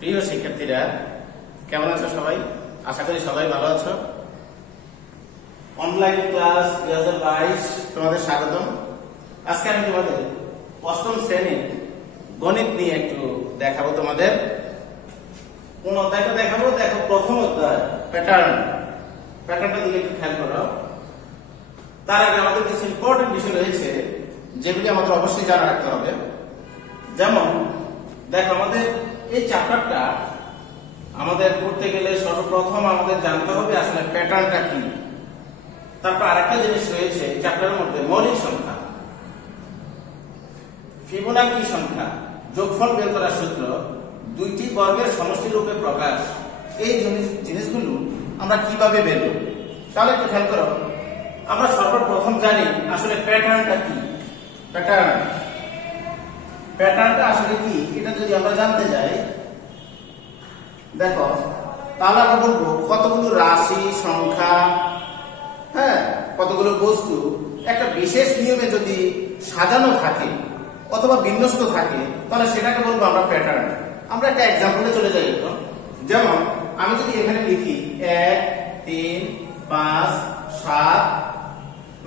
প্রিয় শিক্ষার্থীরা, কেমন আছো সবাই? আশা করি সবাই ভালো আছো। অনলাইন ক্লাস 2022 তোমাদের স্বাগতম। আজকে আমি তোমাদের অষ্টম শ্রেণীর গণিত নিয়ে একটু দেখাবো। তোমাদের কোন অধ্যায়টা দেখাবো? দেখো, প্রথম অধ্যায় প্যাটার্নটা দিকে একটু খেয়াল করো। তার আগে আমাদের কিছু ইম্পর্টেন্ট বিষয় রয়েছে যেগুলি আমাদের অবশ্যই জানা রাখতে হবে। যেমন দেখো, আমাদের এই চ্যাপ্টারটা আমাদের পড়তে গেলে সর্বপ্রথম আমাদের জানতে হবে আসলে প্যাটার্নটা কি। তারপর আরেকটা জিনিস রয়েছে চ্যাপ্টারের মধ্যে, মৌলিক সংখ্যা, ফিবোনাকি সংখ্যা, যোগফল বের করার সূত্র, দুইটি বর্গের সমষ্টি রূপে প্রকাশ। এই জিনিসগুলো আমরা কিভাবে বের করব? তাহলে একটু খেয়াল করো। আমরা সর্বপ্রথম জানি আসলে প্যাটার্নটা কি। প্যাটার্নটা আসলে কি, এটা যদি আমরা জানতে যাই, দেখো, তাহলে আমরা বলবো কতগুলো রাশি, সংখ্যা, কতগুলো বস্তু একটা বিশেষ নিয়মে যদি সাজানো থাকে অথবা বিন্যস্ত থাকে, তাহলে সেটাকে বলবো আমরা প্যাটার্ন। আমরা একটা এক্সাম্পলে চলে যাই। যেমন আমি যদি এখানে লিখি 1, 3, 5, 7,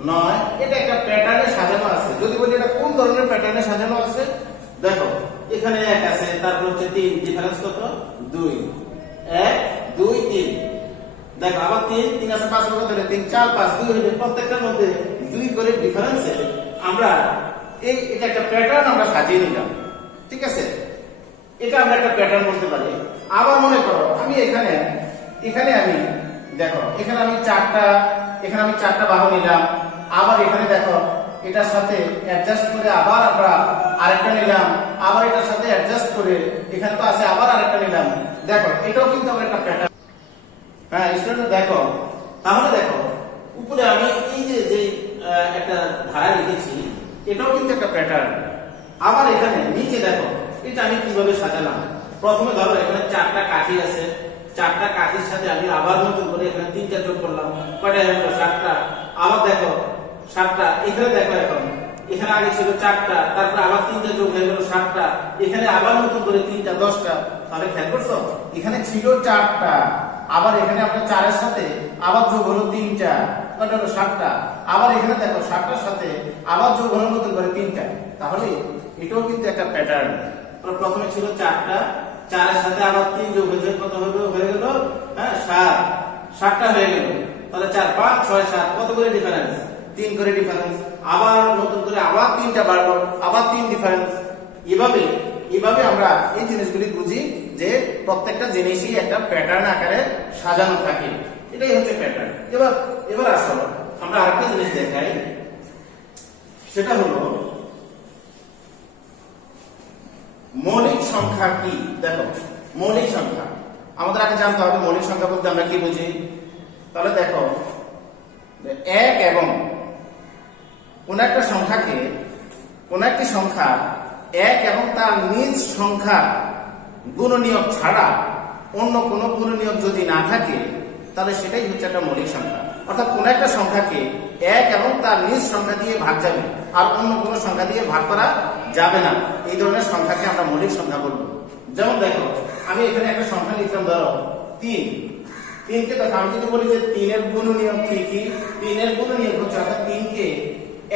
9, এটা একটা প্যাটার্নে সাজানো আছে। যদি বলি এটা কোন ধরনের প্যাটার্নে সাজানো আছে, দেখো এখানে 1 আছে, তারপর হচ্ছে 3, ডিফারেন্স কত? 2, 1, 2, 3। দেখো আবার 3 আছে, 5 কত হলো? 3, 4, 5, 2 হলো। প্রত্যেকটার মধ্যে 2 করে ডিফারেন্সে আমরা এটা একটা প্যাটার্ন আমরা সাজিয়ে নিলাম। ঠিক আছে, এটা আমরা একটা প্যাটার্ন বলতে পারি। আবার মনে করো আমি এখানে আমি দেখো এখানে আমি 4টা বাহু নিলাম। আবার এখানে দেখো এটার সাথে অ্যাডজাস্ট করে আবার আমরা আরেকটা নিলাম। আবার এটার সাথে অ্যাডজাস্ট করে এখানে তো আছে, আবার আরেকটা নিলাম। দেখো এটাও কিন্তু আমরা একটা প্যাটার্ন। স্টুডেন্ট দেখো, তাহলে দেখো উপরে আমি এই যে একটা ধারা লিখেছি, এটাও কিন্তু একটা প্যাটার্ন। আবার এখানে নিচে দেখো এটা আমি কিভাবে সাজালাম। প্রথমে ধরো এখানে 4টা কাঠি আছে, 4টা কাঠির সাথে আমি আবার নতুন করে এখানে 3টা যোগ করলাম। কয়টা হলো? 7টা। আবার দেখো 7টা। এখানে দেখো এখন এখানে আগে ছিল 4টা, তারপর আবার 3টা যোগ হয়ে গেল 7টা। এখানে আবার নতুন করে 3টা, 10টা। তাহলে খেয়াল করছো, এখানে ছিল 4টা, আবার এখানে আপনার 4 এর সাথে আবার যোগ হলো 3টা, কয়টা হলো? 7টা। আবার এখানে দেখো 7টার সাথে আবার যোগ হলো নতুন করে 3টা। তাহলে এটাও কিন্তু একটা প্যাটার্ন। প্রথমে ছিল 4টা, 4 এর সাথে আবার 3 যোগ হয়েছে, কত হলো? হয়ে গেল 7। 7টা হয়ে গেল। তাহলে 4, 5, 6, 7 কত করে ডিফারেন্স? 3 করে ডিফারেন্স। আবার নতুন করে আবার 3টা বাড়লো, আবার 3 ডিফারেন্স। এভাবে আমরা এই জিনিসগুলি বুঝি যে প্রত্যেকটা জিনিসই একটা প্যাটার্ন আকারে সাজানো থাকে। এটাই হচ্ছে প্যাটার্ন। এবার আসলে আমরা আরেকটা জিনিস দেখাই, সেটা হলো মৌলিক সংখ্যা কি। দেখো মৌলিক সংখ্যা আমাদের আগে জানতে হবে। মৌলিক সংখ্যা বলতে আমরা কি বুঝি? তাহলে দেখো 1 এবং কোন একটি সংখ্যা 1 এবং তার নিজ সংখ্যা গুণনীয়ক ছাড়া অন্য কোন গুণনীয়ক যদি না থাকে, তাহলে সেটাই হচ্ছে একটা মৌলিক সংখ্যা। অর্থাৎ কোন একটা সংখ্যাকে 1 এবং তার নিজ সংখ্যা দিয়ে ভাগ যাবে, আর অন্য কোন সংখ্যা দিয়ে ভাগ করা যাবে না। এই ধরনের সংখ্যাকে আমরা মৌলিক সংখ্যা বলবো। যেমন দেখো আমি এখানে একটা সংখ্যা লিখলাম, ধরো 3। 3কে দেখো আমি যদি বলি যে 3 এর গুণনীয়ক কি? 3 এর গুণনীয়ক হচ্ছে, অর্থাৎ 3কে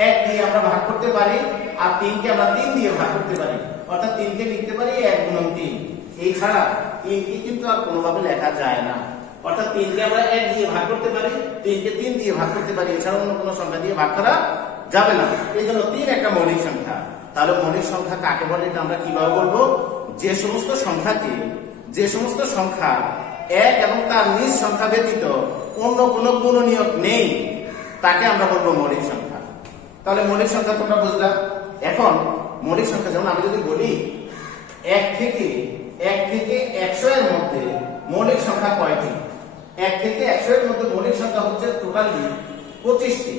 1 দিয়ে আমরা ভাগ করতে পারি, আর 3কে আমরা 3 দিয়ে ভাগ করতে পারি। অর্থাৎ 3কে লিখতে পারি 1 গুণন 3। এই ছাড়া 3কে কিন্তু আর কোনোভাবে লেখা যায় না। অর্থাৎ 3কে আমরা 1 দিয়ে ভাগ করতে পারি, 3কে 3 দিয়ে ভাগ করতে পারি, এছাড়া অন্য কোনো সংখ্যা দিয়ে ভাগ করা যাবে না। এই জন্য 3 একটা মৌলিক সংখ্যা। তাহলে মৌলিক সংখ্যা কাকে বলে এটা আমরা কিভাবে বলবো? যে সমস্ত সংখ্যা 1 এবং তার নিজ সংখ্যা ব্যতীত অন্য কোনো গুণনীয়ক নেই, তাকে আমরা বলবো মৌলিক সংখ্যা। তাহলে মৌলিক সংখ্যা তোমরা বুঝলা। এখন মৌলিক সংখ্যা, যেমন আমি যদি বলি 1 থেকে 100 এর মধ্যে মৌলিক সংখ্যা কয়টি? 1 থেকে 100 এর মধ্যে মৌলিক সংখ্যা হচ্ছে টোটালি 25টি।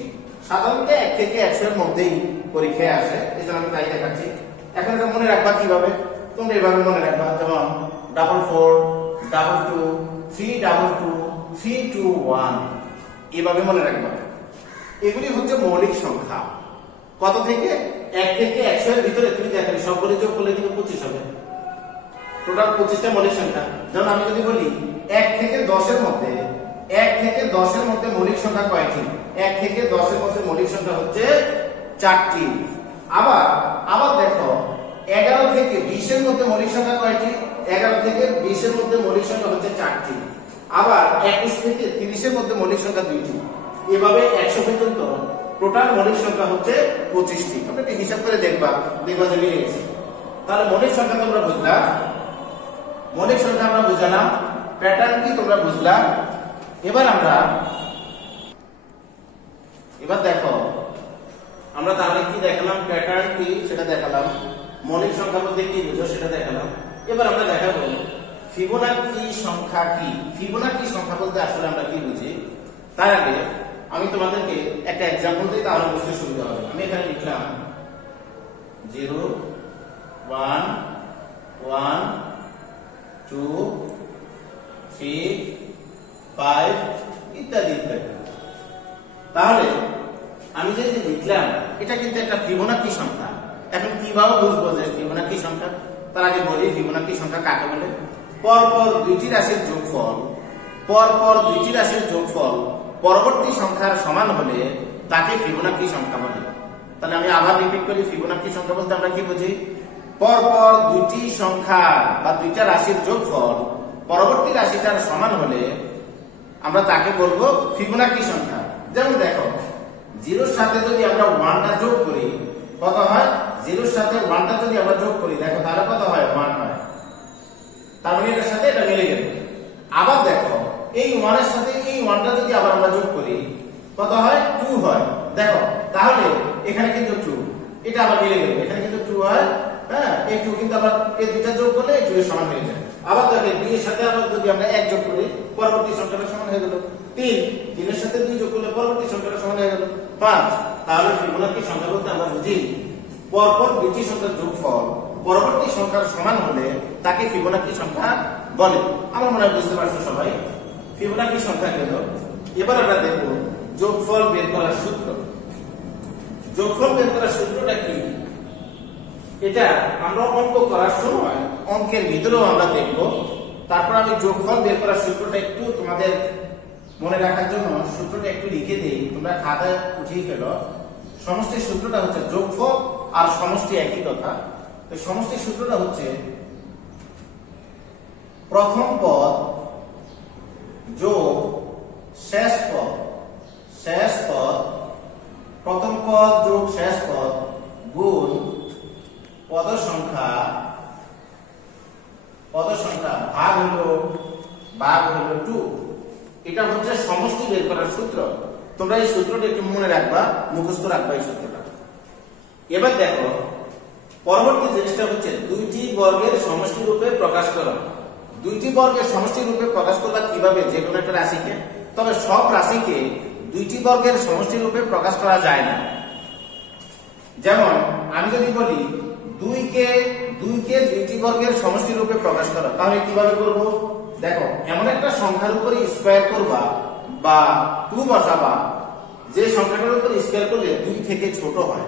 সাধারণত 1 থেকে 100 এর মধ্যেই পরীক্ষায় আসে, এই জন্য আমি তাই দেখাচ্ছি। এখন এটা মনে রাখবা কিভাবে? তোমরা এভাবে মনে রাখবা, যেমন 44, 22, 322, 321, এভাবে মনে রাখবা। এগুলি হচ্ছে মৌলিক সংখ্যা। কত থেকে? 1 থেকে 100 এর ভিতরে তুমি দেখো সবগুলি যোগ করলে কিন্তু 25 হবে। টোটাল 25টা মৌলিক সংখ্যা। যেমন আমি যদি বলি 1 থেকে 10 এর মধ্যে 1 থেকে 10 এর মধ্যে মৌলিক সংখ্যা কয়টি? 1 থেকে 10 এর মধ্যে মৌলিক সংখ্যা হচ্ছে 4টি। আবার দেখো 11 থেকে 20 এর মধ্যে মৌলিক সংখ্যা কয়টি? 11 থেকে 20 এর মধ্যে মৌলিক সংখ্যা হচ্ছে 4টি। আবার 21 থেকে 30 এর মধ্যে মৌলিক সংখ্যা 2টি। এভাবে 100 পর্যন্ত টোটাল মৌলিক সংখ্যা হচ্ছে 25টি। তোমরা একটু হিসাব করে দেখবা যে মিলে গেছে। তাহলে মৌলিক সংখ্যা তোমরা বুঝলাম, মৌলিক সংখ্যা আমরা বুঝলাম, প্যাটার্ন কি তোমরা বুঝলাম। এবার দেখো আমরা তাহলে কি দেখালাম, প্যাটার্ন কি সেটা দেখালাম, মৌলিক সংখ্যা বলতে কি বুঝো সেটা দেখালাম। এবার আমরা দেখাবো ফিবোনাকি সংখ্যা কি। ফিবোনাকি সংখ্যা বলতে আসলে আমরা কি বুঝি। তার আগে আমি তোমাদেরকে একটা एग्जांपल দিই, তাহলে বুঝতে সুবিধা হবে। আমি এখানে লিখলাম 0 1 1 2 3 5 ইত্যাদি ইত্যাদি। তাহলে আমি যে লিখলাম এটা কিন্তু একটা ফিবোনাকি সংখ্যা। এখন কিভাবে বুঝবো যে ফিবোনাকি সংখ্যা? তার আগে বলি ফিবোনাকি সংখ্যা কাকে বলে। পরপর দুইটি রাশির যোগফল পরবর্তী সংখ্যার সমান হলে তাকে ফিবোনাকি সংখ্যা বলে। তাহলে আমি আবার রিপিট করি, ফিবোনাকি সংখ্যা বলতে আমরা কি বুঝি? পরপর দুইটি সংখ্যা বা দুইটা রাশির যোগফল পরবর্তী রাশিটার সমান হলে আমরা তাকে বলবো ফিবোনাকি সংখ্যা। যেমন দেখো 0 এর সাথে যদি আমরা 1টা যোগ করি কত হয়? 0 এর সাথে 1টা যদি আমরা যোগ করি দেখো তাহলে কত হয়? 1 হয়। তার মানে এটার সাথে এটা মিলে গেল। আবার দেখো এই 1 এর সাথে এই 1টা যদি আবার আমরা যোগ করি কত হয়? 2 হয়। দেখো তাহলে এখানে কিন্তু 2, এটা আবার মিলে গেল, এখানে কিন্তু 2 হয়। হ্যাঁ, এই 2 কিন্তু আবার এই দুইটা যোগ করলে এই 2 এর সমান হয়ে যায়। আবার দেখো 2 এর সাথে আবার যদি আমরা 1 যোগ করি পরবর্তী সংখ্যাটা সমান হয়ে গেল 3, 3 এর সাথে 2 যোগ করলে পরবর্তী সংখ্যাটা সমান হয়ে গেল 5। তাহলে ফিবোনাকি সংখ্যা বলতে আমরা বুঝি পরপর দুইটি সংখ্যার যোগফল পরবর্তী সংখ্যার সমান হলে তাকে ফিবোনাকি সংখ্যা বলে। আমার মনে হয় বুঝতে পারছো সবাই ফিবোনাকি সংখ্যা গেল। এবার আমরা দেখব যোগফল বের করার সূত্র। যোগফল বের করার সূত্রটা কি এটা আমরা অঙ্ক করার সময় অঙ্কের ভিতরেও আমরা দেখব। তারপর আমি যোগফল বের করার সূত্রটা একটু তোমাদের মনে রাখার জন্য সূত্রটা একটু লিখে দেই, তোমরা খাতায় উঠিয়ে ফেলো। সমষ্টির সূত্রটা হচ্ছে যোগফল আর সমষ্টি একই কথা। তো সমষ্টির সূত্রটা হচ্ছে প্রথম পদ যোগ শেষ পদ, প্রথম পদ যোগ শেষ পদ গুণ পদ সংখ্যা ভাগ হলো 2। এটা হচ্ছে সমষ্টি বের করার সূত্র। তোমরা এই সূত্রটা একটু মনে রাখবা, মুখস্থ রাখবা এই সূত্রটা। এবার দেখো পরবর্তী জিনিসটা হচ্ছে দুইটি বর্গের সমষ্টি রূপে প্রকাশ করা। দুইটি বর্গের সমষ্টি রূপে প্রকাশ করবা কিভাবে? যে কোনো একটা রাশিকে, তবে সব রাশিকে দুইটি বর্গের সমষ্টি রূপে প্রকাশ করা যায় না। যেমন আমি যদি বলি 2কে দুইটি বর্গের সমষ্টি রূপে প্রকাশ করা, তাহলে কিভাবে করব? দেখো এমন একটা সংখ্যার উপরে স্কয়ার করবা বা 2 বসাবা যে সংখ্যাটার উপর স্কয়ার করলে 2 থেকে ছোট হয়,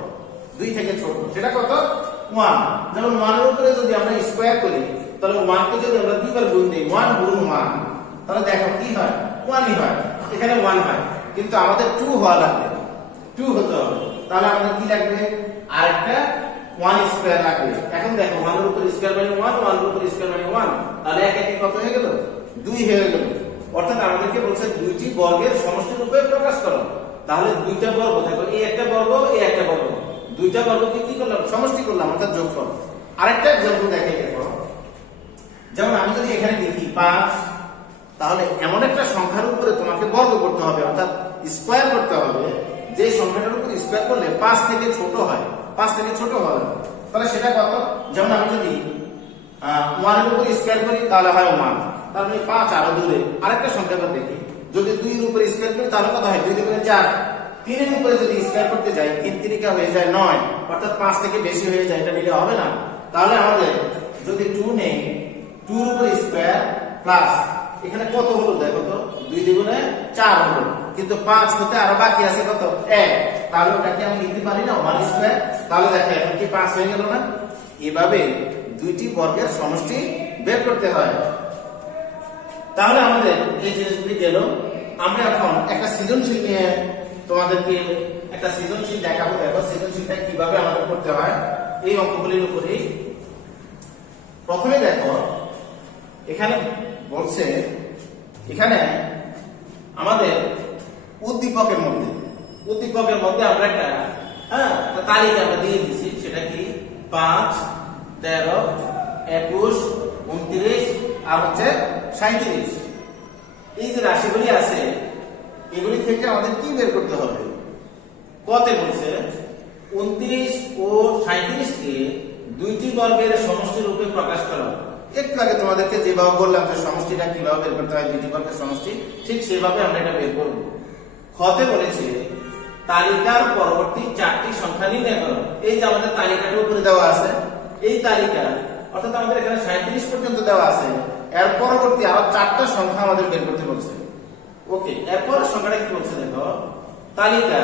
2 থেকে ছোট, সেটা কত? 1। যেমন 1 এর উপরে যদি আমরা স্কয়ার করি তাহলে 1 কে যদি আমরা দুইবার গুণ দেই 1 গুণ 1, তাহলে দেখো কি হয়? 1ই হয়। এখানে 1 হয়, কিন্তু আমাদের 2 হওয়া লাগবে, 2 হতে হবে। তাহলে আমাদের কি লাগবে? আরেকটা 1 স্কয়ার লাগবে। এখন দেখো 1 এর উপর স্কয়ার মানে 1, 1 এর উপর স্কয়ার মানে 1, তাহলে এক একে কত হয়ে গেল? 2 হয়ে গেল। অর্থাৎ আমাদেরকে বলছে দুইটি বর্গের সমষ্টি রূপে প্রকাশ করো। তাহলে দুইটা বর্গ দেখো, এই একটা বর্গ এই একটা বর্গ, দুইটা বর্গকে কি করলাম? সমষ্টি করলাম, অর্থাৎ যোগফল। আরেকটা एग्जांपल দেখে দেখো, যেমন আমি যদি এখানে লিখি 5, তাহলে এমন একটা সংখ্যার উপরে তোমাকে বর্গ করতে হবে, অর্থাৎ স্কয়ার করতে হবে যে সংখ্যাটার উপর স্কয়ার করলে 5 থেকে ছোট হয়, 5 থেকে ছোট হবে। তাহলে সেটা কত? যেমন আমি যদি 1 এর উপর স্কয়ার করি তাহলে হয় 1, তার মানে 5 আরো দূরে। আরেকটা সংখ্যা দেখি, যদি 2 এর উপর স্কয়ার করি তাহলে কত হয়? 2 × 4। 3 এর উপরে যদি স্কয়ার করতে যাই 3 3 হয়ে যায় 9, অর্থাৎ 5 থেকে বেশি হয়ে যায়, এটা নিলে হবে না। তাহলে আমাদের যদি 2 নেই, 2 এর উপর স্কয়ার প্লাস এখানে কত হলো দেখো তো? 2 দ্বিগুণে 4 হলো, কিন্তু 5 হতে আরো বাকি আছে কত? 1। তাহলে ওটাকে আমি লিখতে পারি না 1 স্কয়ার? তাহলে দেখো এখন কি 5 হয়ে গেল না? এভাবে দুইটি বর্গের সমষ্টি বের করতে হয়। তাহলে আমাদের এই জিনিসগুলি গেল। আমরা এখন একটা সৃজনশীল নিয়ে তোমাদেরকে একটা সৃজনশীল দেখাবো। দেখো সৃজনশীলটা কিভাবে আমাদের করতে হয় এই অঙ্কগুলির উপরেই। প্রথমে দেখো এখানে বলছে, এখানে আমাদের উদ্দীপকের মধ্যে আমরা একটা তালিকা আমরা দিয়ে দিচ্ছি। সেটা কি 5, 13, 21, 29 আর হচ্ছে 37। এই যে রাশিগুলি আছে এগুলি থেকে আমাদের কি বের করতে হবে? কতে বলছে 29 ও 37 কে দুইটি বর্গের সমষ্টি রূপে প্রকাশ করা। একটু আগে তোমাদেরকে যেভাবে বললাম যে সমষ্টিটা কিভাবে বের করতে হয়, দুইটি বর্গের সমষ্টি, ঠিক সেভাবে আমরা এটা বের করব। খতে বলেছে তালিকার পরবর্তী 4টি সংখ্যা নির্ণয় করো। এই যে আমাদের তালিকাটার উপরে দেওয়া আছে, এই তালিকা অর্থাৎ আমাদের এখানে 37 পর্যন্ত দেওয়া আছে, এর পরবর্তী আরো 4টা সংখ্যা আমাদের বের করতে বলছে। ওকে, এরপর সংখ্যাটা কি বলছে দেখো, তালিকা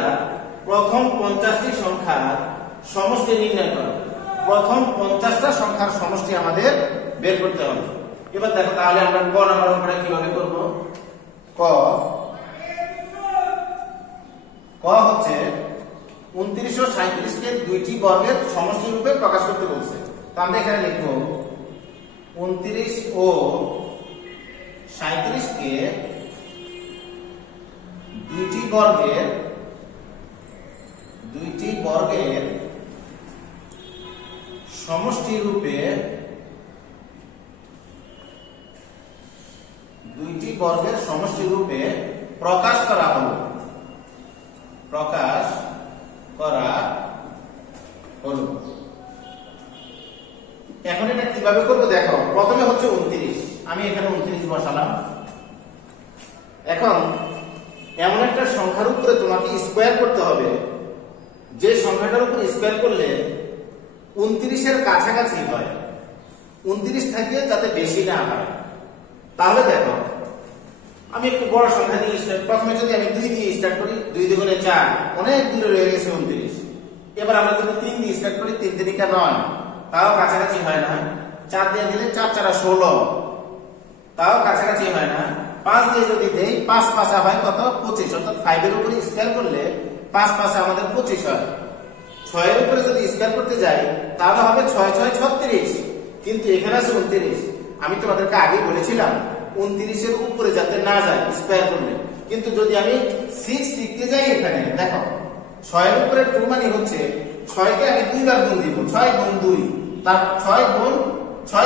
প্রথম 50টি সংখ্যার সমষ্টি নির্ণয় করো। প্রথম 50টা সংখ্যার সমষ্টি আমাদের বের করতে হবে। এবার দেখো তাহলে আমরা ক নাম্বার অঙ্কটা কিভাবে করব। ক হচ্ছে 29 ও 37 কে দুইটি বর্গের সমষ্টি রূপে প্রকাশ করতে বলছে। তো আমরা এখানে লিখব 29 ও 37 কে দুইটি বর্গের সমষ্টি রূপে প্রকাশ করা হলো। এখন এটা কিভাবে করবো দেখো। প্রথমে হচ্ছে 29, আমি এখানে 29 বসালাম। এখন এমন একটা সংখ্যার উপরে তোমাকে স্কোয়ার করতে হবে যে সংখ্যাটার উপরে স্কোয়ার করলে 29 এর কাছাকাছি হয়, 29 থেকে যাতে বেশি না হয়। তাহলে দেখো আমি একটু বড় সংখ্যা দিয়ে স্টার্ট, প্রথমে যদি আমি 2 দিয়ে স্টার্ট করি, 2 দুগুণে 4, অনেক দূরে রয়ে গেছে 29। এবার আমরা যদি 3 দিয়ে স্টার্ট করি, 3 3 9, তাও কাছাকাছি হয় না। 4 দিয়ে দিলে 4 4 16, তাও কাছাকাছি হয় না। 5 দিয়ে যদি দেই, 5 5 হয় কত 25, অর্থাৎ 5 এর উপরে স্কয়ার করলে 5 5 আমাদের 25 হয়। 6 এর উপরে যদি স্কয়ার করতে যাই তাহলে হবে 6 6 36, কিন্তু এখানে আছে 29। আমি তোমাদেরকে আগে বলেছিলাম 29 এর উপরে যাতে না যায় স্কয়ার করলে। কিন্তু যদি আমি 6 লিখতে যাই, এখানে দেখো 6 এর উপরে 2 মানে হচ্ছে 6 কে আমি 2 বার গুণ দিব, 6 গুণ 2, তার 6 গুণ 6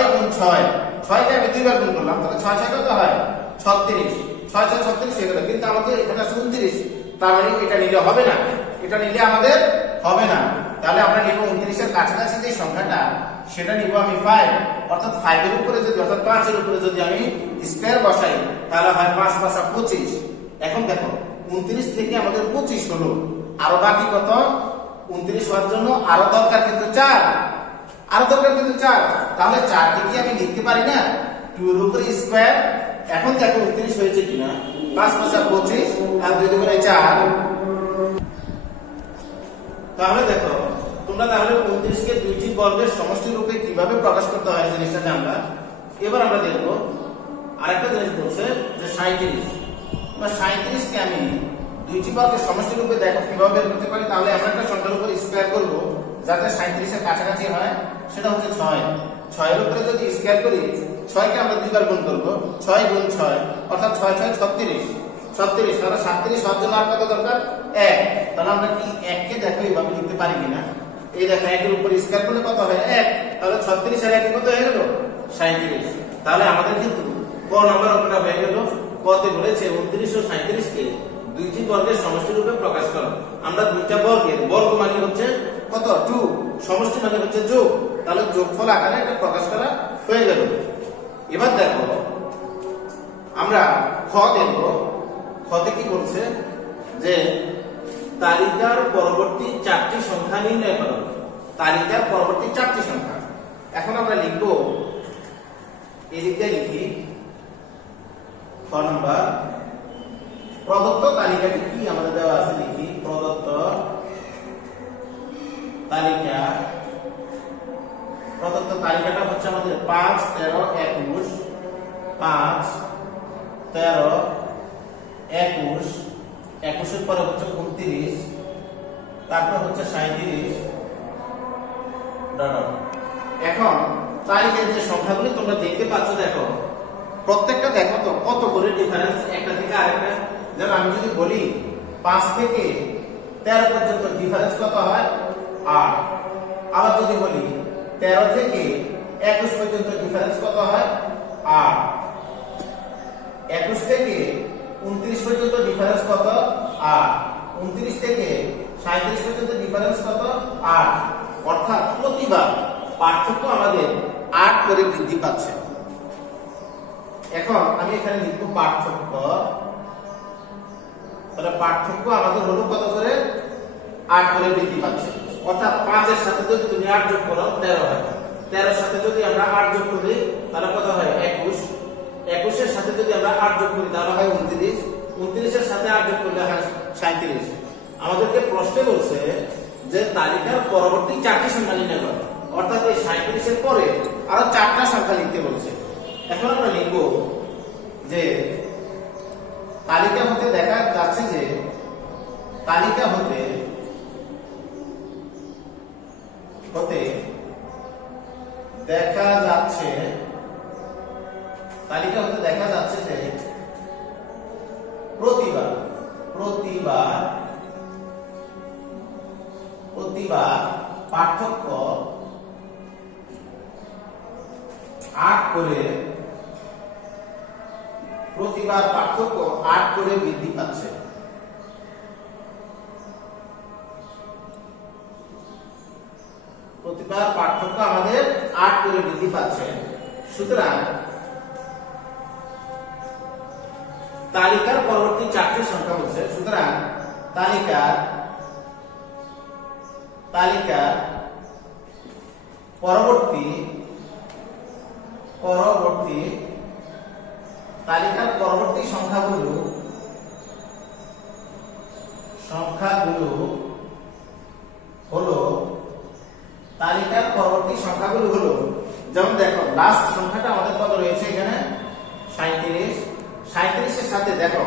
6 কে আমি 2 বার গুণ করলাম, তাহলে 6 6 কত হয় 36, 6 6 36 হয়ে গেল। কিন্তু আমাদের এখানে আছে 29, তার মানে এটা নিলে হবে না, এটা নিলে আমাদের হবে না। তাহলে আমরা নিব 29 এর কাছাকাছি যে সংখ্যাটা সেটা নিব আমি 5, অর্থাৎ 5 এর উপরে যদি, অর্থাৎ 5 এর উপরে যদি আমি স্কয়ার বসাই তাহলে হয় 5 5 25। এখন দেখো 29 থেকে আমাদের 25 হলো, আরো বাকি কত 29 হওয়ার জন্য আরো দরকার কিন্তু 4, তাহলে 4 কে কি আমি লিখতে পারি না 2 এর উপরে স্কয়ার। এখন দেখো 29 হয়েছে কিনা, 5 5 25 আর 2 দুগুণে 4। তাহলে দেখো তোমরা তাহলে 29 কে দুইটি বর্গের সমষ্টি রূপে কিভাবে প্রকাশ করতে হয় জিনিসটা জানলা। এবার আমরা দেখব আরেকটা জিনিস বলছে যে 37, বা 37 কে আমি দুইটি বর্গের সমষ্টি রূপে দেখো কিভাবে বের করতে পারি। তাহলে আমরা একটা সংখ্যার উপর স্কয়ার করব যাতে 37 এর কাছাকাছি হয়, সেটা হচ্ছে 6। 6 এর উপরে যদি স্কয়ার করি, 6 কে আমরা 2 বার গুণ করব, 6 গুণ 6 অর্থাৎ 6 6 36, তাহলে 37 হওয়ার জন্য আর কত দরকার 1। তাহলে আমরা কি 1 কে দেখো এইভাবে লিখতে পারি কিনা। এই দেখো 1 এর উপর স্কয়ার করলে কত হয় 1, তাহলে 36 আর 1 কত হয়ে গেল 37। তাহলে আমাদের কিন্তু ক নাম্বার অঙ্কটা হয়ে গেল। কতে বলেছে 29 ও 37 কে দুইটি বর্গের সমষ্টি রূপে প্রকাশ করো। আমরা দুইটা বর্গের, বর্গ মানে হচ্ছে কত 2, সমষ্টি মানে হচ্ছে যোগ, তাহলে যোগফল আকারে এটা প্রকাশ করা হয়ে গেল। এবার দেখো আমরা খ দেখব। খতে কি বলছে যে তালিকার পরবর্তী 4টি সংখ্যা নির্ণয় করো। তালিকার পরবর্তী 4টি সংখ্যা। এখন আমরা লিখব, এই দিকে লিখি খ নাম্বার, প্রদত্ত তালিকাটি কি আমাদের দেওয়া আছে, লিখি প্রদত্ত তালিকা। প্রদত্ত তালিকাটা হচ্ছে আমাদের 5 13 21, 5 13 21, 21 এর পরে হচ্ছে 29, তারপর হচ্ছে 37 ডট। এখন তারিখের যে সংখ্যাগুলি তোমরা দেখতে পাচ্ছ, দেখো প্রত্যেকটা দেখো তো কত করে ডিফারেন্স একটা থেকে আরেকটা। যেমন আমি যদি বলি 5 থেকে 13 পর্যন্ত ডিফারেন্স কত হয় 8, আবার যদি বলি 13 থেকে 21 পর্যন্ত ডিফারেন্স কত হয় 8, 21 থেকে 29 পর্যন্ত ডিফারেন্স কত 8, 29 থেকে 37 পর্যন্ত ডিফারেন্স কত 8। অর্থাৎ প্রতিবার পার্থক্য আমাদের 8 করে বৃদ্ধি পাচ্ছে। এখন আমি এখানে লিখব পার্থক্য, তাহলে পার্থক্য আমাদের হলো কত করে 8 করে বৃদ্ধি পাচ্ছে। অর্থাৎ 5 এর সাথে যদি তুমি 8 যোগ করো 13 হয়, 13 এর সাথে যদি আমরা 8 যোগ করি তাহলে কত হয় 21, 21 এর সাথে যদি আমরা 8 যোগ করি তাহলে হয় 29, 29 এর সাথে 8 যোগ করলে হয় 37। আমাদেরকে প্রশ্নে বলছে যে তালিকার পরবর্তী 4টি সংখ্যা নির্ণয় করো, অর্থাৎ এই 37 এর পরে আরো 4টা সংখ্যা লিখতে বলছে। এখন আমরা লিখব যে তালিকা হতে দেখা যাচ্ছে যে তালিকা হতে দেখা যাচ্ছে যে প্রতিবার পার্থক্য 8 করে বৃদ্ধি পাচ্ছে। প্রতিবার পার্থক্য আমাদের 8 করে বৃদ্ধি পাচ্ছে। সুতরাং তালিকার পরবর্তী 4টি সংখ্যা হচ্ছে, সুতরাং তালিকার পরবর্তী সংখ্যাগুলো হলো তালিকার পরবর্তী সংখ্যাগুলো হলো, যেমন দেখো লাস্ট সংখ্যাটা আমাদের কত রয়েছে এখানে 37, 37 এর সাথে দেখো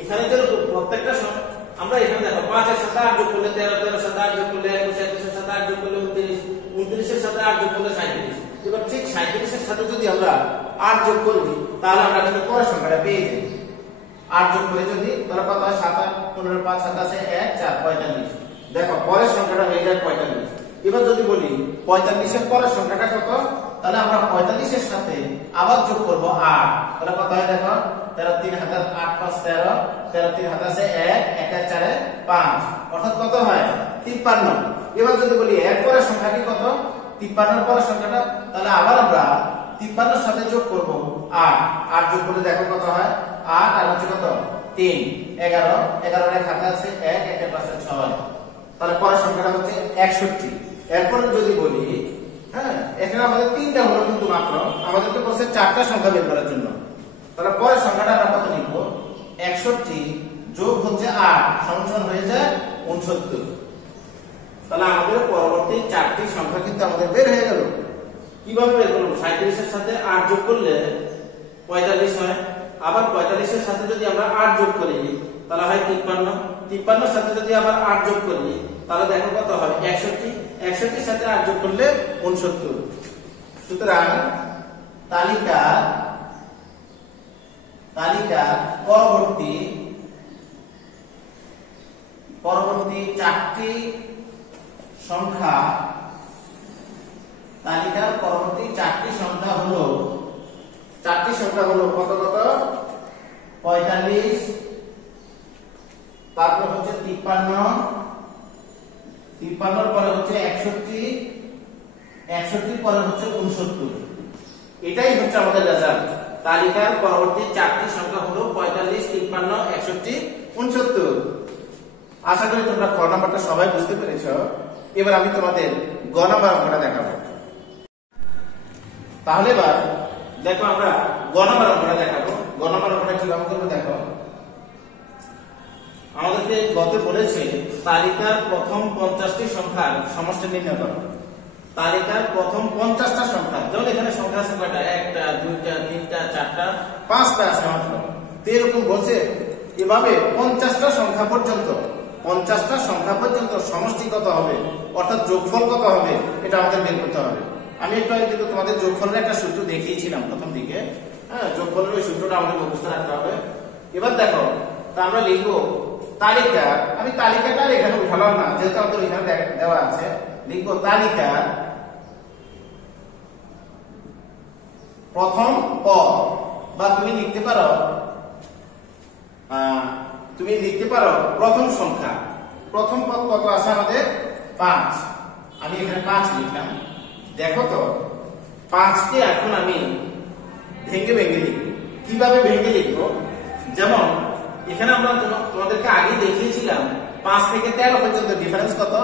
এখানে যেরকম প্রত্যেকটা আমরা এখানে দেখো 5 এর সাথে 8 যোগ করলে 13, 13 এর সাথে 8 যোগ করলে 21, 21 এর সাথে 8 যোগ করলে 29, 29 এর সাথে 8 যোগ করলে 37। এবার ঠিক 37 এর সাথে যদি আমরা 8 যোগ করি তাহলে আমরা কিন্তু পরের সংখ্যাটা পেয়ে যাই। 8 যোগ করে যদি তাহলে কত হয় 7, 15, 5, 7 আছে 1, 4, 45। দেখো পরের সংখ্যাটা হয়ে যায় 45। এবার যদি বলি 45 এর পরের সংখ্যাটা কত, তাহলে আমরা 45 এর সাথে আবার যোগ করব 8, তাহলে কত হয় দেখো 13 3 হাতে 8 5 13, 13 3 হাতে আছে 1, 1 এর 4 5, অর্থাৎ কত হয় 53। এবার যদি বলি এর পরের সংখ্যাটি কত 53 এর পরের সংখ্যাটা, তাহলে আবার আমরা 53 এর সাথে যোগ করব 8, 8 যোগ করলে দেখো কত হয় 8 আর হচ্ছে কত 3, 11, 11 এর হাতে আছে 1, 1 এর পাশে 6, তাহলে পরের সংখ্যাটা হচ্ছে 61। এরপরে যদি বলি হ্যাঁ এখানে আমাদের 3টা হলো কিন্তু মাত্র, আমাদেরকে বলছে 4টা সংখ্যা বের করার জন্য, তাহলে পরের সংখ্যাটা আমরা কত লিখব 61 যোগ হচ্ছে 8 সমান হয়ে যায় 69। তাহলে আমাদের পরবর্তী 4টি সংখ্যা কিন্তু আমাদের বের হয়ে গেল। কিভাবে বের করব 37 এর সাথে 8 যোগ করলে 45 হয়, আবার 45 এর সাথে যদি আমরা 8 যোগ করি তাহলে হয় 53, 53 এর সাথে যদি আবার 8 যোগ করি তাহলে দেখো কত হয় 61, 61 এর সাথে 8 যোগ করলে 69। সুতরাং তালিকার পরবর্তী 4টি সংখ্যা, তালিকার পরবর্তী 4টি সংখ্যা হলো কত কত 45, তারপর হচ্ছে 53, 53 পরে হচ্ছে 61, 61 পরে হচ্ছে 69। এটাই হচ্ছে আমাদের রেজাল্ট। তালিকার পরবর্তী 4টি সংখ্যা হলো 45, 53, 61, 69। আশা করি তোমরা খ নাম্বারটা সবাই বুঝতে পেরেছো। এবার আমি তোমাদের গ নাম্বার অঙ্কটা দেখাবো। তাহলে এবার দেখো আমরা গ নাম্বার অঙ্কটা দেখাবো। গ নাম্বার অঙ্কটা কিভাবে করবো দেখো, আমাদেরকে গতে বলেছে তালিকার প্রথম 50টি সংখ্যার সমষ্টি নির্ণয় করো। তালিকার প্রথম 50টা সংখ্যা, যেমন এখানে সংখ্যা আছে কয়টা, 1টা 2টা 3টা 4টা 5টা আছে মাত্র। তো এরকম বলছে এভাবে 50টা সংখ্যা পর্যন্ত সমষ্টি কত হবে, অর্থাৎ যোগফল কত হবে, এটা আমাদের বের করতে হবে। আমি একটু আগে কিন্তু তোমাদের যোগফলের একটা সূত্র দেখিয়েছিলাম প্রথম দিকে। হ্যাঁ, যোগফলের ওই সূত্রটা আমাদের মুখস্থ রাখতে হবে। এবার দেখো, তা আমরা লিখবো তালিকা, আমি তালিকাটা এখানে উঠালাম না, যেহেতু আমাদের এখানে দেওয়া আছে। লিখবো তালিকা প্রথম পদ, বা তুমি লিখতে পারো প্রথম সংখ্যা। প্রথম পদ কত আছে আমাদের? 5। আমি এখানে 5 লিখলাম। দেখো তো 5কে এখন আমি ভেঙে লিখব। কিভাবে ভেঙে লিখবো? যেমন এখানে আমরা তোমাদেরকে আগে দেখিয়েছিলাম 5 থেকে 13 পর্যন্ত ডিফারেন্স কত?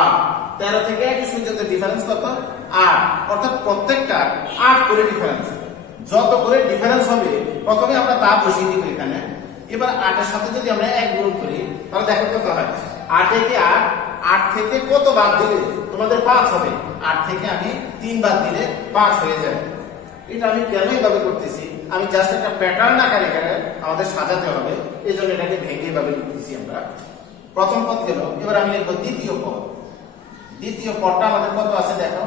8। 13 থেকে 21 পর্যন্ত ডিফারেন্স কত? 8। অর্থাৎ প্রত্যেকটা 8 করে ডিফারেন্স। যত করে ডিফারেন্স হবে প্রথমে আমরা তা বসিয়ে দিব এখানে। এবার 8 এর সাথে যদি আমরা 1 গুণ করি তাহলে দেখো কত হয়। 8 থেকে 8 থেকে কত বাদ দিলে তোমাদের 5 হবে? 8 থেকে আমি 3 বাদ দিলে 5 হয়ে যাবে। এটা আমি কেন এইভাবে করতেছি? আমি জাস্ট একটা প্যাটার্ন আকারে এখানে আমাদের সাজাতে হবে, এই জন্য এটাকে ভেঙে এইভাবে লিখতেছি আমরা। প্রথম পদ গেল। এবার আমি লিখবো দ্বিতীয় পদ। দ্বিতীয় পদটা আমাদের কত আছে দেখো।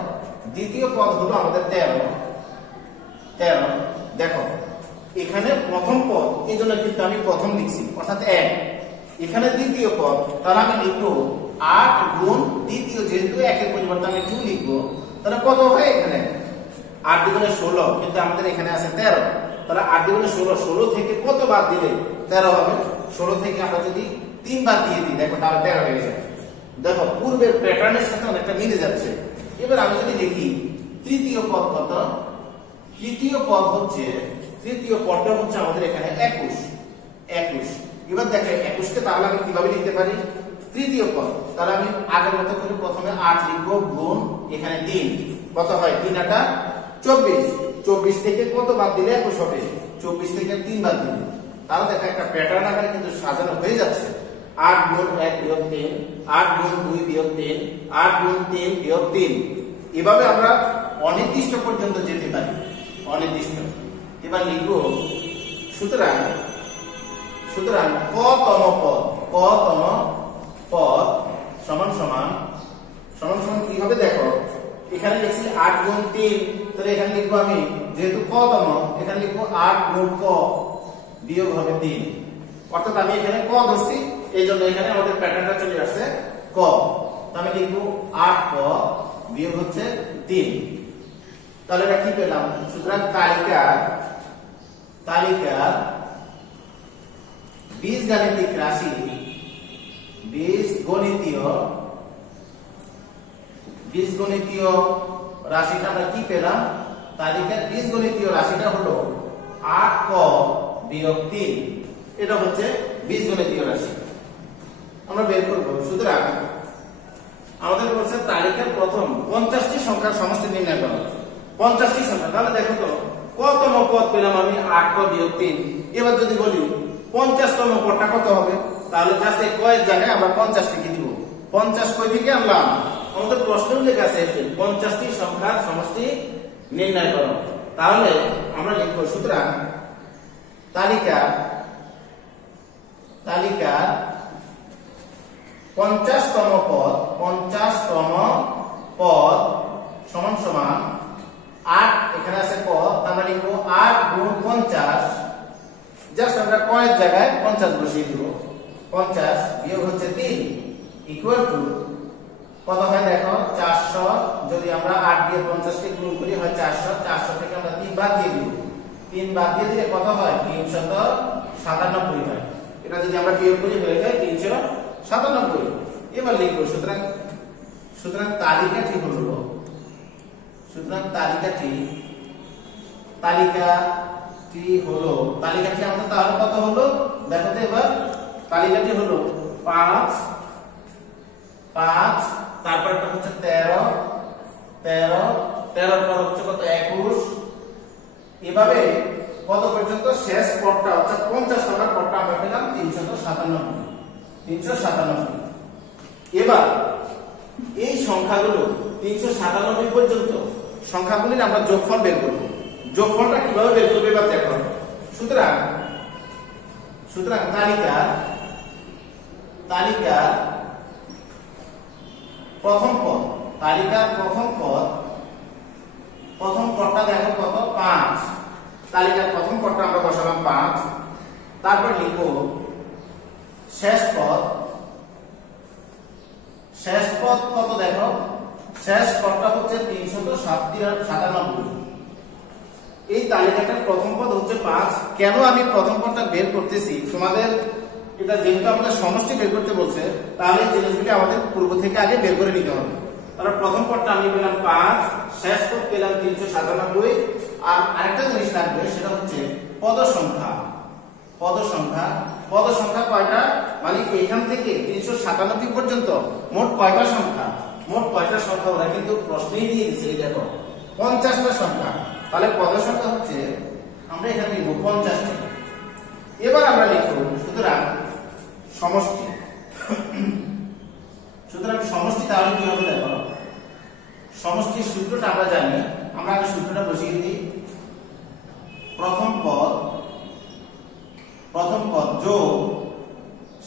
দ্বিতীয় পদ হলো আমাদের 13। দেখো এখানে প্রথম পদ, এই জন্য কিন্তু আমি প্রথম লিখছি, অর্থাৎ 1। এখানে দ্বিতীয় পদ, তাহলে আমি লিখবো 8 গুণ দ্বিতীয়, যেহেতু 1 এর পরিবর্তে আমি 2 লিখবো, তাহলে কত হয় এখানে? 8 দ্বিগুণে 16, কিন্তু আমাদের এখানে আছে 13। তাহলে 8 দ্বিগুণে 16, 16 থেকে কত বাদ দিলে 13 হবে? 16 থেকে আমরা যদি 3 বাদ দিয়ে দিই, দেখো তাহলে 13 হয়ে যাবে। দেখো পূর্বের প্যাটার্নের সাথে অনেকটা মিলে যাচ্ছে। এবার আমি যদি লিখি তৃতীয় পদ কত? তৃতীয় পদটা হচ্ছে আমাদের এখানে 21। এবার দেখো 21কে তাহলে আমি কিভাবে লিখতে পারি? তৃতীয় পদ, তাহলে আমি আগের মতো করে প্রথমে 8 লিখবো গুণ এখানে 3, কত হয়? 3 8 24। 24 থেকে কত বাদ দিলে 21 হবে? 24 থেকে 3 বাদ দিলে। তাহলে দেখো একটা প্যাটার্ন আকারে কিন্তু সাজানো হয়ে যাচ্ছে। 8 গুণ 1 বিয়োগ 3, 8 গুণ 2 বিয়োগ 3, 8 গুণ 3 বিয়োগ 3। এভাবে আমরা অনির্দিষ্ট পর্যন্ত যেতে পারি, অনির্দিষ্ট। এবার লিখবো সুতরাং কতম পদ সমান কি হবে? দেখো এখানে লিখছি 8 গুণ 3, তাহলে এখানে লিখবো আমি, যেহেতু কতম, এখানে লিখবো 8 গুণ ক বিয়োগ হবে 3। অর্থাৎ আমি এখানে ক ধরছি, এই জন্য এখানে আমাদের প্যাটার্নটা চলে আসছে ক। আমি লিখবো 8 ক বিয়োগ হচ্ছে 3। তাহলে এটা কি পেলাম? সুতরাং তালিকা বীজগাণিতিক রাশি, বীজগণিতীয় রাশিটা আমরা কি পেলাম? তালিকার বীজগণিতীয় রাশিটা হলো 8 ক বিয়োগ 3। এটা হচ্ছে বীজগণিতীয় রাশি, আমরা বের করব। সুতরাং আমাদের বলছে তালিকার প্রথম 50টি সংখ্যার সমষ্টি নির্ণয় করো। 50টি সংখ্যা, তাহলে দেখো তো কতম পদ পেলাম আমি? 8 ক বিয়োগ 3। এবার যদি বলি 50তম পদটা কত হবে, তাহলে জাস্ট এই কয়ের জায়গায় আমরা 50 লিখে দিব। 50 কই থেকে আনলাম? আমাদের প্রশ্নেও লেখা আছে 50টি সংখ্যার সমষ্টি নির্ণয় করো। তাহলে আমরা লিখব সুতরাং তালিকা 50তম পদ সমান 8, এখানে আছে পদ, আমরা লিখবো 8 গুণ 50, জাস্ট আমরা কয়ের জায়গায় 50 বসিয়ে দিব। 50 বিয়োগ হচ্ছে 3 ইকুয়াল টু কত হয় দেখো? 400। যদি আমরা 8 দিয়ে 50 কে গুণ করি হয় 400। 400 থেকে আমরা 3 বাদ দিয়ে দিব। 3 বাদ দিয়ে দিলে কত হয়? 397 হয়। এটা যদি আমরা বিয়োগ করি হয়ে যায় 397। এবার লিখব সুতরাং তালিকাটি আমাদের তাহলে কত হলো দেখো তো। এবার তালিকাটি হলো 5, তারপর একটা হচ্ছে 13 পর হচ্ছে কত? 21। এভাবে কত পর্যন্ত? শেষ পদটা অর্থাৎ 50 নম্বর পদটা আমরা পেলাম 397। এবার এই সংখ্যাগুলো 397 পর্যন্ত সংখ্যাগুলির আমরা যোগফল বের করব। যোগফলটা কিভাবে বের করবে এবার দেখো। সুতরাং তালিকার প্রথম পদটা দেখো কত 5। তালিকার প্রথম পদটা আমরা বসালাম 5। তারপর লিখব শেষ পদ কত দেখো, শেষ পদটা হচ্ছে 397। এই তালিকাটার প্রথম পদ হচ্ছে 5। কেন আমি প্রথম পদটা বের করতেছি, তোমাদের এটা যেহেতু আমাদের সমষ্টি বের করতে বলছে, তাহলে এই জিনিসগুলি আমাদের পূর্ব থেকে আগে বের করে নিতে হবে। তাহলে প্রথম পদটা আমি পেলাম 5, শেষ পদ পেলাম 397। আর আরেকটা জিনিস লাগবে, সেটা হচ্ছে পদ সংখ্যা কয়টা, মানে এখান থেকে 397 পর্যন্ত মোট কয়টা সংখ্যা, ওরা কিন্তু প্রশ্নেই দিয়ে দিচ্ছে। এই দেখো 50টা সংখ্যা। তাহলে পদ সংখ্যা হচ্ছে আমরা এখানে লিখব 50টি। এবার আমরা লিখব সুতরাং সমষ্টি তাহলে কি হবে দেখো, সমষ্টির সূত্রটা আমরা জানি। আমরা আগে সূত্রটা বসিয়ে দিই। প্রথম পদ যোগ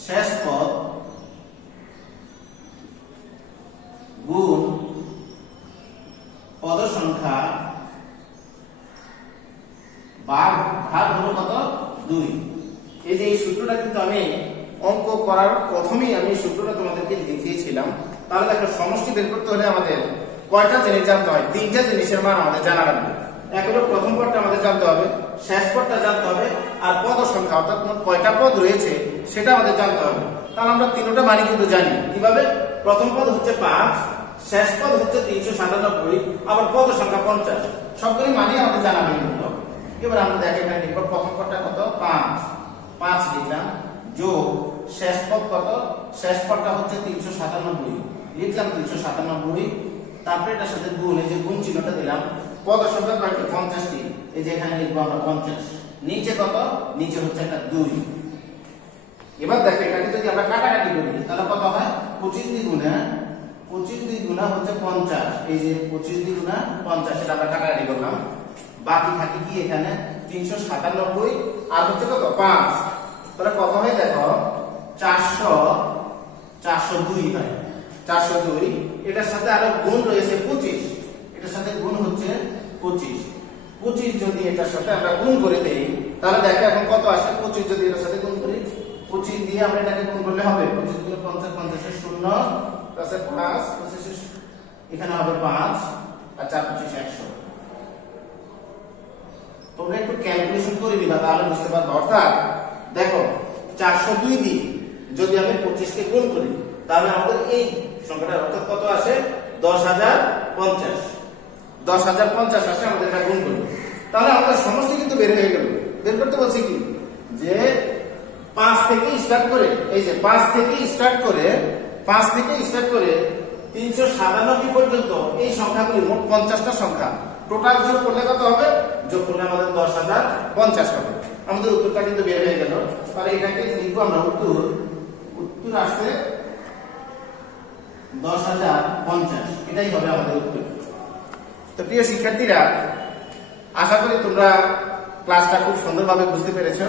শেষ পদ গুণ পদ সংখ্যা ভাগ হলো কত 2। এই যে এই সূত্রটা কিন্তু আমি অঙ্ক করার প্রথমেই আমি সূত্রটা তোমাদেরকে দেখিয়েছিলাম। তাহলে দেখো সমষ্টি বের করতে হলে আমাদের কয়টা জিনিস জানতে হয়, 3টা জিনিসের মান আমাদের জানা লাগবে। এক হলো প্রথম পদটা আমাদের জানতে হবে, শেষ পদটা জানতে হবে, আর পদ সংখ্যা অর্থাৎ মোট কয়টা পদ রয়েছে সেটা আমাদের জানতে হবে। তাহলে আমরা তিনটা মানই কিন্তু জানি। কিভাবে? প্রথম পদ হচ্ছে 5, শেষ পদ হচ্ছে 397, আবার পদ সংখ্যা 50। সবগুলি মানই আমাদের জানা হয়ে গেল। এবার আমরা দেখে এখানে লিখব প্রথম পদটা কত 5 লিখলাম, যোগ শেষ পদ কত, শেষ পদটা হচ্ছে 397 লিখলাম 397। তারপরে এটার সাথে গুণ, এই যে গুণ চিহ্নটা দিলাম। পদ সংখ্যা কয়টি 50টি, এই যে এখানে লিখবো আমরা 50। নিচে কত, নিচে হচ্ছে একটা 2। এবার দেখো এটাকে যদি আমরা কাটাকাটি করি তাহলে কত হয়, 25 দ্বিগুণা হচ্ছে 50। এই যে 25 দ্বিগুণা 50, সেটা আমরা কাটাকাটি করলাম। বাকি থাকে কি এখানে 397 আর হচ্ছে কত 5। তাহলে কত হয় দেখো 402 হয়। 402 এটার সাথে আরো গুণ রয়েছে 25, এটার সাথে গুণ হচ্ছে 25 যদি এটার সাথে আমরা গুণ করে দেই তাহলে দেখো এখন কত আসে। 25 যদি এটার সাথে গুণ করি, 25 দিয়ে আমরা এটাকে গুণ করলে হবে 25 গুণ 50, 50 এর 0 প্লাস 5, 25 এখানে হবে 5 আর 4 25 100। তোমরা একটু ক্যালকুলেশন করে নিবা তাহলে বুঝতে পারবে। অর্থাৎ দেখো 402 দিয়ে যদি আমি 25 কে গুণ করি তাহলে আমাদের এই সংখ্যাটা অর্থাৎ কত আসে 10050। 10050 আসে, আমাদের এটা গুণ করব। তাহলে আমাদের সমষ্টি কিন্তু বের হয়ে গেল। বের করতে বলছি কি যে 5 থেকে স্টার্ট করে, এই যে 5 থেকে স্টার্ট করে 397 পর্যন্ত এই সংখ্যাগুলি মোট 50টা সংখ্যা। টোটাল যোগ করলে কত হবে, যোগ করলে আমাদের 10050 হবে। আমাদের উত্তরটা কিন্তু বের হয়ে গেল। তাহলে এটাকে লিখবো আমরা উত্তর আসছে 10050, এটাই হবে আমাদের উত্তর। তো প্রিয় শিক্ষার্থীরা, আশা করি তোমরা ক্লাসটা খুব সুন্দরভাবে বুঝতে পেরেছো।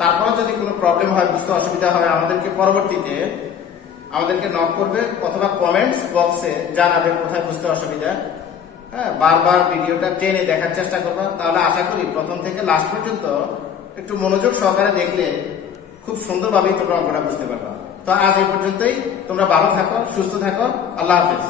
তারপর যদি কোনো প্রবলেম হয়, বুঝতে অসুবিধা হয়, আমাদেরকে পরবর্তীতে নক করবে অথবা কমেন্টস বক্সে জানাবে কোথায় বুঝতে অসুবিধা। হ্যাঁ, বারবার ভিডিওটা টেনে দেখার চেষ্টা করবা। তাহলে আশা করি প্রথম থেকে লাস্ট পর্যন্ত একটু মনোযোগ সহকারে দেখলে খুব সুন্দরভাবেই তোমরা অঙ্কটা বুঝতে পারবা। তো আজ এই পর্যন্তই। তোমরা ভালো থাকো, সুস্থ থাকো। আল্লাহ হাফেজ।